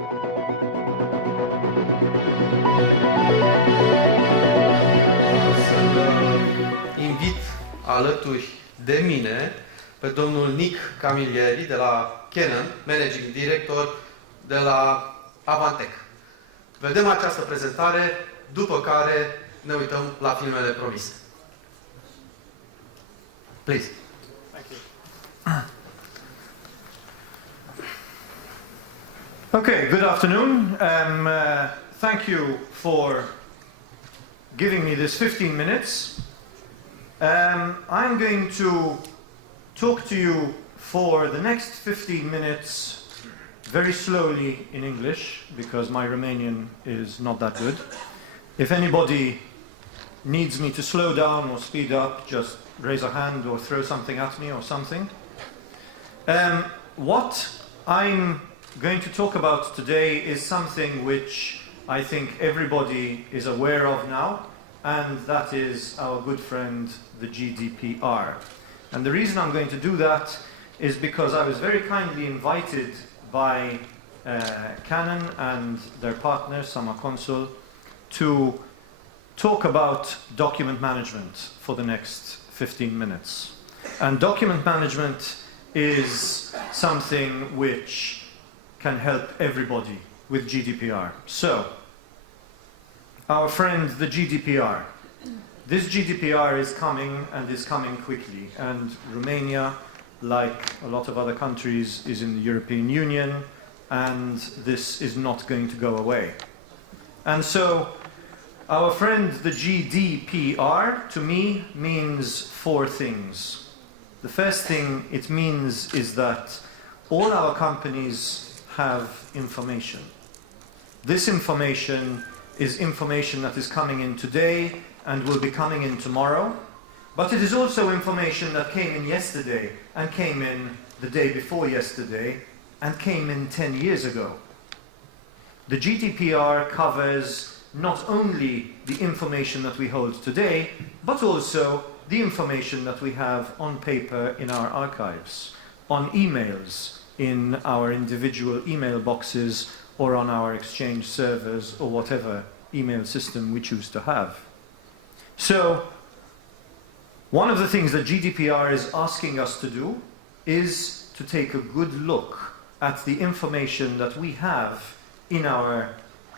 Să-l invit alături de mine pe domnul CAMILLERI de la Canon, Managing Director de la Avantec. Vedem această prezentare, după care ne uităm la filmele promise. Please. Thank you. Okay, good afternoon. Thank you for giving me this 15 minutes. I'm going to talk to you for the next 15 minutes very slowly in English, because my Romanian is not that good. If anybody needs me to slow down or speed up, just raise a hand or throw something at me or something. What I'm going to talk about today is something which I think everybody is aware of now, and that is our good friend, the GDPR. And the reason I'm going to do that is because I was very kindly invited by Canon and their partner, Summer Consul, to talk about document management for the next 15 minutes. And document management is something which can help everybody with GDPR. So, our friend, the GDPR. This GDPR is coming, and is coming quickly. And Romania, like a lot of other countries, is in the European Union, and this is not going to go away. And so, our friend, the GDPR, to me, means four things. The first thing it means is that all our companies have information. This information is information that is coming in today and will be coming in tomorrow, but it is also information that came in yesterday and came in the day before yesterday and came in 10 years ago. The GDPR covers not only the information that we hold today, but also the information that we have on paper in our archives, on emails, in our individual email boxes, or on our Exchange servers, or whatever email system we choose to have. So, one of the things that GDPR is asking us to do is to take a good look at the information that we have in our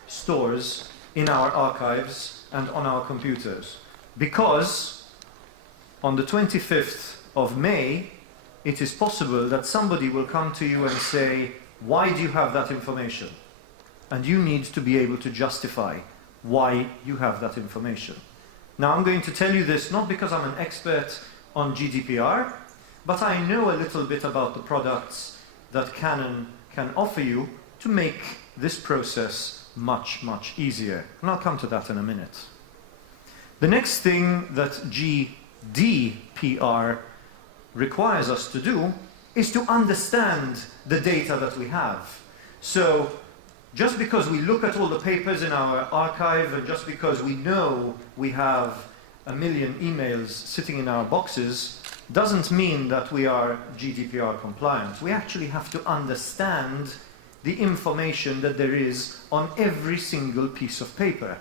stores, in our archives, and on our computers. Because on the 25th of May, it is possible that somebody will come to you and say, why do you have that information? And you need to be able to justify why you have that information. Now, I'm going to tell you this not because I'm an expert on GDPR, but I know a little bit about the products that Canon can offer you to make this process much, much easier. And I'll come to that in a minute. The next thing that GDPR requires us to do is to understand the data that we have. So, just because we look at all the papers in our archive, and just because we know we have 1 million emails sitting in our boxes, doesn't mean that we are GDPR compliant. We actually have to understand the information that there is on every single piece of paper.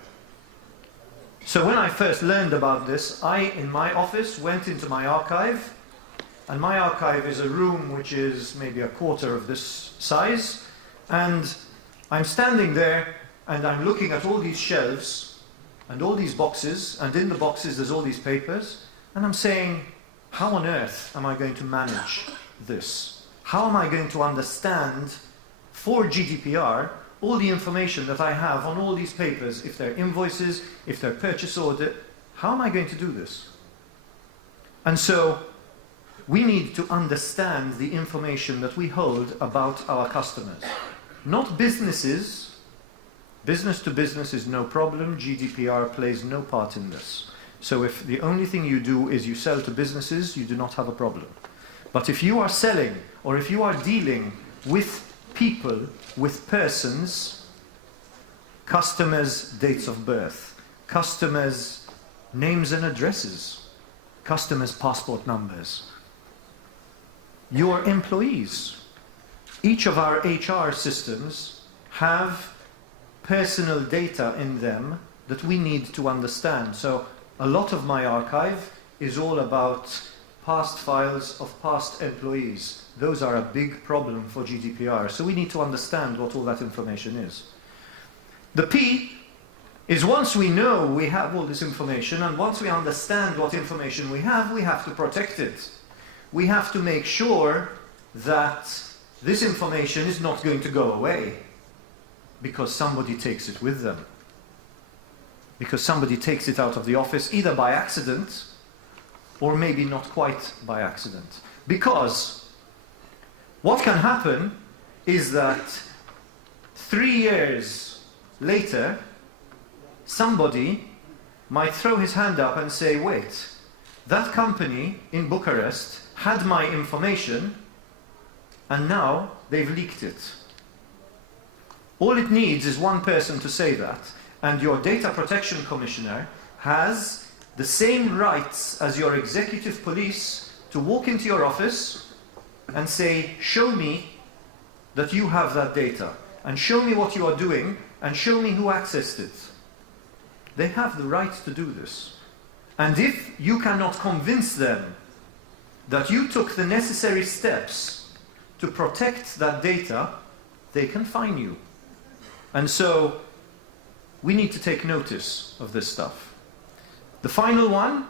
So when I first learned about this, in my office, went into my archive, and my archive is a room which is maybe a quarter of this size, and I'm standing there, and I'm looking at all these shelves, and all these boxes, and in the boxes there's all these papers, and I'm saying, how on earth am I going to manage this? How am I going to understand, for GDPR, all the information that I have on all these papers, if they're invoices, if they're purchase order? How am I going to do this? And so, we need to understand the information that we hold about our customers. Not businesses. Business to business is no problem. GDPR plays no part in this. So if the only thing you do is you sell to businesses, you do not have a problem. But if you are selling, or if you are dealing with people, with persons, customers' dates of birth, customers' names and addresses, customers' passport numbers, your employees. Each of our HR systems have personal data in them that we need to understand. So a lot of my archive is all about past files of past employees. Those are a big problem for GDPR. So we need to understand what all that information is. The P is once we know we have all this information, and once we understand what information we have to protect it. We have to make sure that this information is not going to go away because somebody takes it with them. Because somebody takes it out of the office either by accident or maybe not quite by accident. Because what can happen is that 3 years later, somebody might throw his hand up and say, wait, that company in Bucharest had my information and now they've leaked it. All it needs is one person to say that, and your data protection commissioner has the same rights as your executive police to walk into your office and say, show me that you have that data, and show me what you are doing, and show me who accessed it. They have the right to do this. And if you cannot convince them that you took the necessary steps to protect that data, they can fine you. And so we need to take notice of this stuff. The final one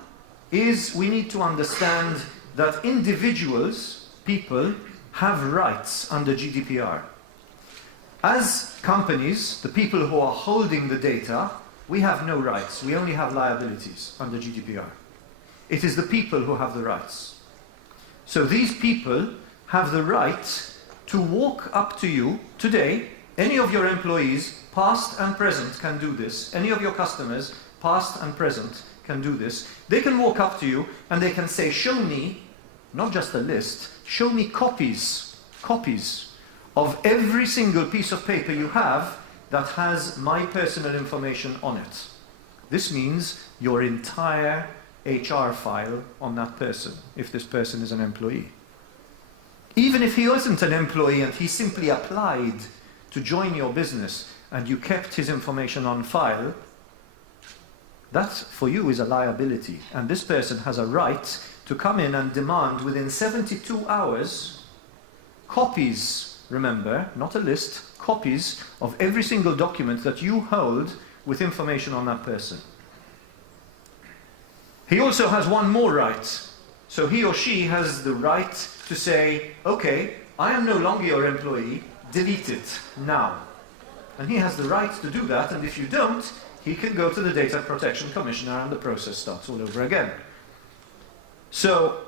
is we need to understand that individuals, people, have rights under GDPR. As companies, the people who are holding the data, we have no rights. We only have liabilities under GDPR. It is the people who have the rights. So these people have the right to walk up to you today. Any of your employees, past and present, can do this. Any of your customers, past and present, can do this. They can walk up to you and they can say, show me, not just a list, show me copies of every single piece of paper you have that has my personal information on it. This means your entire HR file on that person, if this person is an employee. Even if he wasn't an employee and he simply applied to join your business and you kept his information on file, that for you is a liability. And this person has a right to come in and demand within 72 hours copies, remember, not a list, copies of every single document that you hold with information on that person. He also has one more right. So he or she has the right to say, okay, I am no longer your employee, delete it now. And he has the right to do that, and if you don't, he can go to the Data Protection Commissioner and the process starts all over again. So,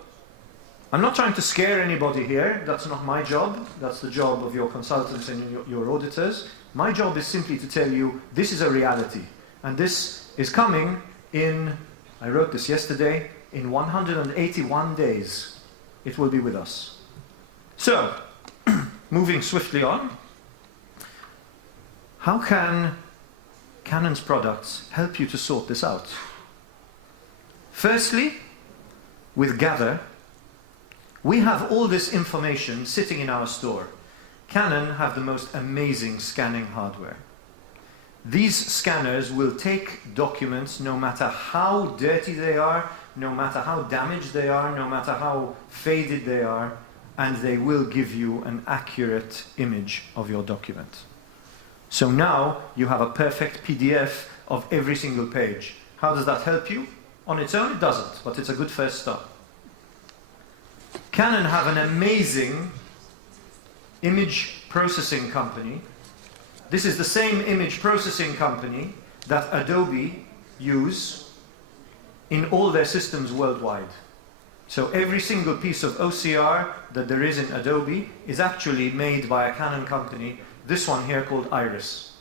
I'm not trying to scare anybody here. That's not my job. That's the job of your consultants and your auditors. My job is simply to tell you this is a reality. And this is coming in, I wrote this yesterday, in 181 days. It will be with us. So, moving swiftly on. How can Canon's products help you to sort this out? Firstly, with Gather, we have all this information sitting in our store. Canon have the most amazing scanning hardware. These scanners will take documents no matter how dirty they are, no matter how damaged they are, no matter how faded they are, and they will give you an accurate image of your document. So now you have a perfect PDF of every single page. How does that help you? On its own, it doesn't, but it's a good first step. Canon have an amazing image processing company. This is the same image processing company that Adobe use in all their systems worldwide. So every single piece of OCR that there is in Adobe is actually made by a Canon company, this one here called Iris.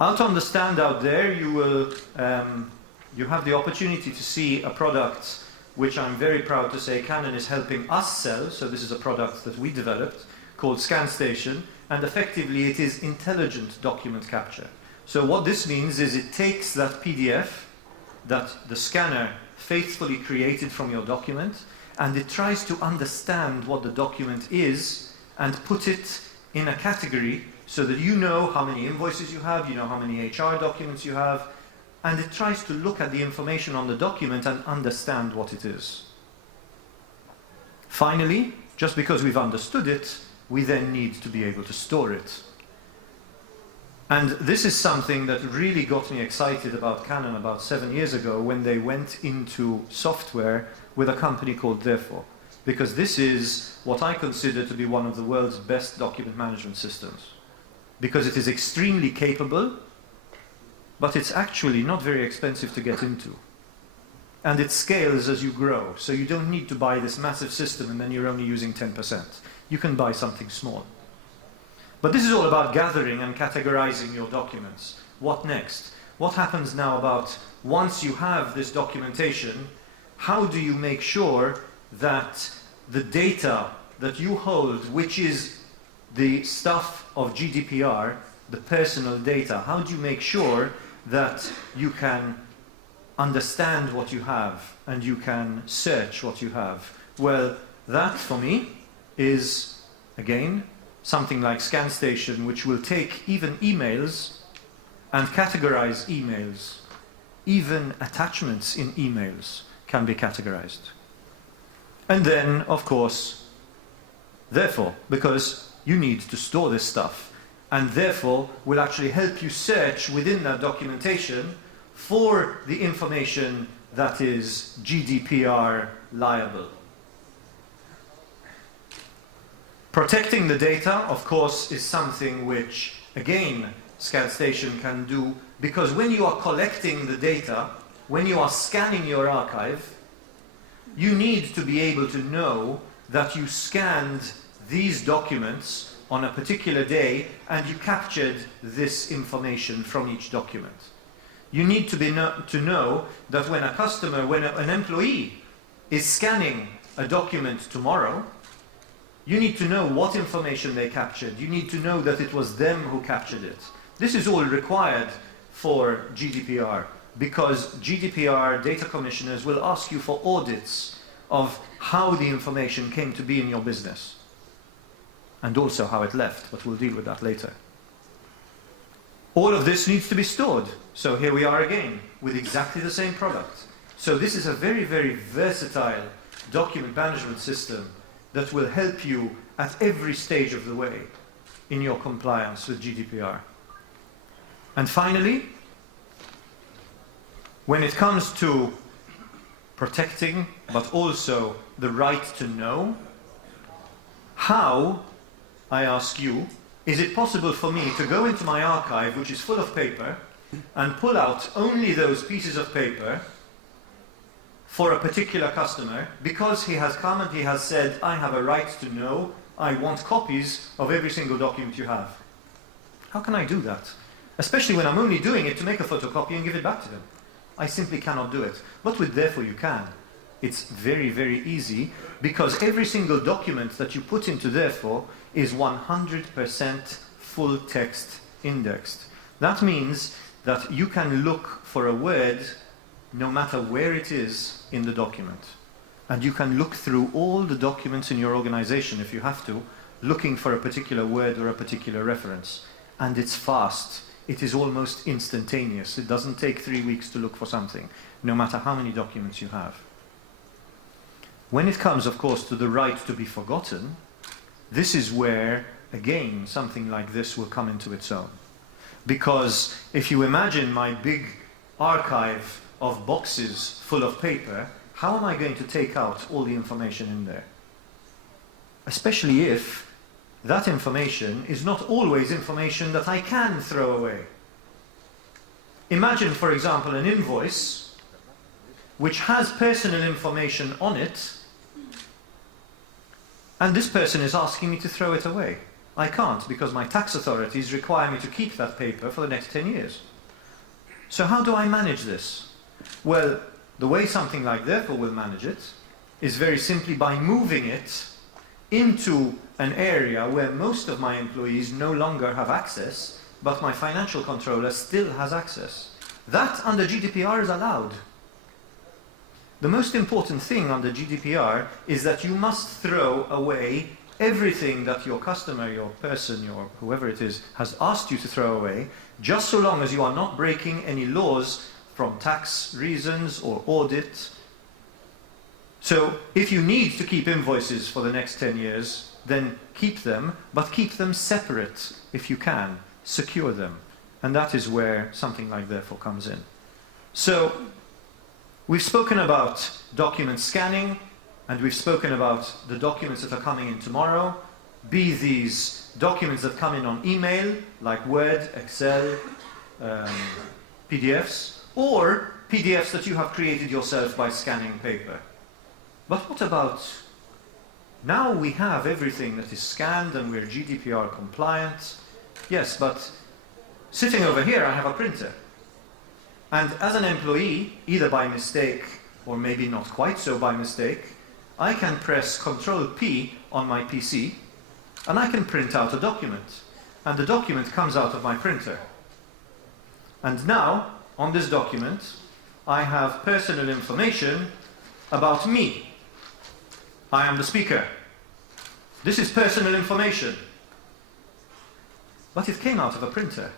Out on the stand out there, you have the opportunity to see a product which I'm very proud to say Canon is helping us sell. So this is a product that we developed called ScanStation, and effectively it is intelligent document capture. So what this means is it takes that PDF that the scanner faithfully created from your document, and it tries to understand what the document is and put it in a category so that you know how many invoices you have, you know how many HR documents you have, and it tries to look at the information on the document and understand what it is. Finally, just because we've understood it, we then need to be able to store it. And this is something that really got me excited about Canon about 7 years ago when they went into software with a company called Therefore. Because this is what I consider to be one of the world's best document management systems. Because it is extremely capable, but it's actually not very expensive to get into. And it scales as you grow, so you don't need to buy this massive system and then you're only using 10%. You can buy something small. But this is all about gathering and categorizing your documents. What next? What happens now about once you have this documentation, how do you make sure that the data that you hold, which is the stuff of GDPR, the personal data, how do you make sure that you can understand what you have and you can search what you have? Well, that for me is, again, something like ScanStation, which will take even emails and categorize emails. Even attachments in emails can be categorized. And then, of course, Therefore, because you need to store this stuff, and Therefore will actually help you search within that documentation for the information that is GDPR liable. Protecting the data, of course, is something which, again, ScanStation can do, because when you are collecting the data, when you are scanning your archive, you need to be able to know that you scanned these documents on a particular day and you captured this information from each document. You need to know that when a customer, when an employee is scanning a document tomorrow, you need to know what information they captured. You need to know that it was them who captured it. This is all required for GDPR, because GDPR data commissioners will ask you for audits of how the information came to be in your business, and also how it left, but we'll deal with that later. All of this needs to be stored. So here we are again, with exactly the same product. So this is a very, very versatile document management system that will help you at every stage of the way in your compliance with GDPR. And finally, when it comes to protecting, but also the right to know, how, I ask you, is it possible for me to go into my archive, which is full of paper, and pull out only those pieces of paper for a particular customer, because he has come and he has said, I have a right to know, I want copies of every single document you have? How can I do that? Especially when I'm only doing it to make a photocopy and give it back to them. I simply cannot do it. But with Therefore you can. It's very, very easy, because every single document that you put into Therefore is 100% full text indexed. That means that you can look for a word no matter where it is in the document. And you can look through all the documents in your organization, if you have to, looking for a particular word or a particular reference. And it's fast. It is almost instantaneous. It doesn't take 3 weeks to look for something, no matter how many documents you have. When it comes, of course, to the right to be forgotten, this is where, again, something like this will come into its own. Because if you imagine my big archive of boxes full of paper, how am I going to take out all the information in there? Especially if that information is not always information that I can throw away. Imagine, for example, an invoice which has personal information on it, and this person is asking me to throw it away. I can't, because my tax authorities require me to keep that paper for the next 10 years. So how do I manage this? Well, the way something like Therefore will manage it is very simply by moving it into an area where most of my employees no longer have access, but my financial controller still has access. That under GDPR is allowed. The most important thing under GDPR is that you must throw away everything that your customer, your person, your whoever it is, has asked you to throw away, just so long as you are not breaking any laws from tax reasons or audit. So if you need to keep invoices for the next 10 years, then keep them, but keep them separate if you can. Secure them. And that is where something like therefore comes in. So we've spoken about document scanning, and we've spoken about the documents that are coming in tomorrow, be these documents that come in on email, like Word, Excel, PDFs, or PDFs that you have created yourself by scanning paper. But what about, now we have everything that is scanned and we're GDPR compliant. Yes, but sitting over here I have a printer. And as an employee, either by mistake or maybe not quite so by mistake, I can press Ctrl-P on my PC and I can print out a document. And the document comes out of my printer. And now, on this document, I have personal information about me. I am the speaker. This is personal information. But it came out of a printer.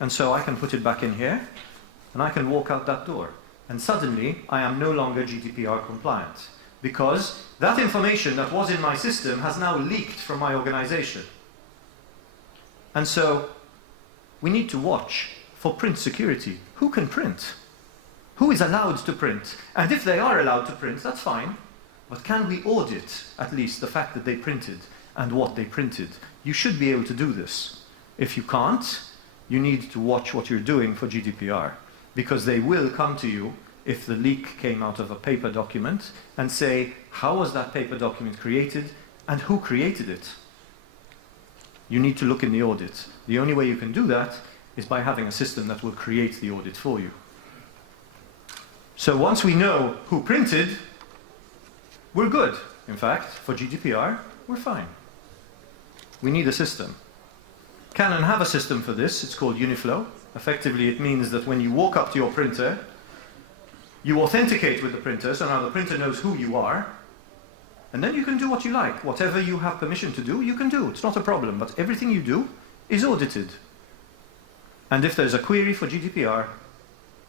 And so I can put it back in here, and I can walk out that door. And suddenly, I am no longer GDPR compliant. Because that information that was in my system has now leaked from my organization. And so, we need to watch for print security. Who can print? Who is allowed to print? And if they are allowed to print, that's fine. But can we audit, at least, the fact that they printed and what they printed? You should be able to do this. If you can't, you need to watch what you're doing for GDPR. Because they will come to you if the leak came out of a paper document and say, how was that paper document created and who created it? You need to look in the audit. The only way you can do that is by having a system that will create the audit for you. So once we know who printed, we're good. In fact, for GDPR, we're fine. We need a system. Canon have a system for this. It's called Uniflow. Effectively, it means that when you walk up to your printer, you authenticate with the printer, so now the printer knows who you are, and then you can do what you like. Whatever you have permission to do, you can do. It's not a problem, but everything you do is audited. And if there's a query for GDPR,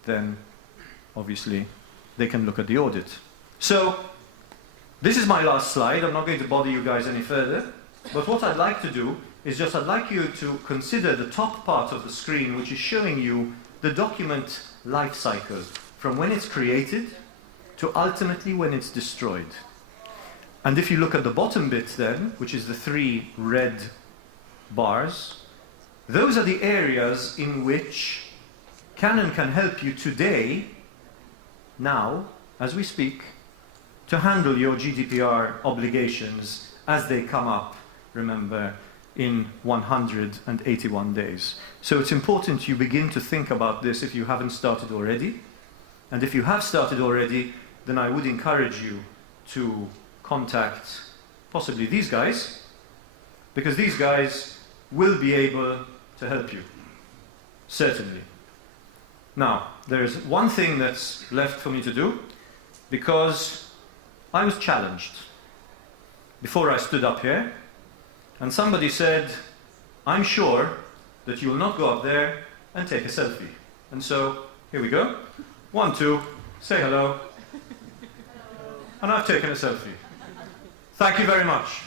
then obviously they can look at the audit. So this is my last slide. I'm not going to bother you guys any further, but what I'd like to do is just I'd like you to consider the top part of the screen, which is showing you the document life cycle from when it's created to ultimately when it's destroyed. And if you look at the bottom bit then, which is the 3 red bars, those are the areas in which Canon can help you today, now, as we speak, to handle your GDPR obligations as they come up, remember, in 181 days. So it's important you begin to think about this if you haven't started already. And if you have started already, then I would encourage you to contact possibly these guys, because these guys will be able to help you. Certainly. Now, there's one thing that's left for me to do, because I was challenged before I stood up here, and somebody said, I'm sure that you will not go up there and take a selfie. And so, here we go. 1, 2, say hello. And I've taken a selfie. Thank you very much.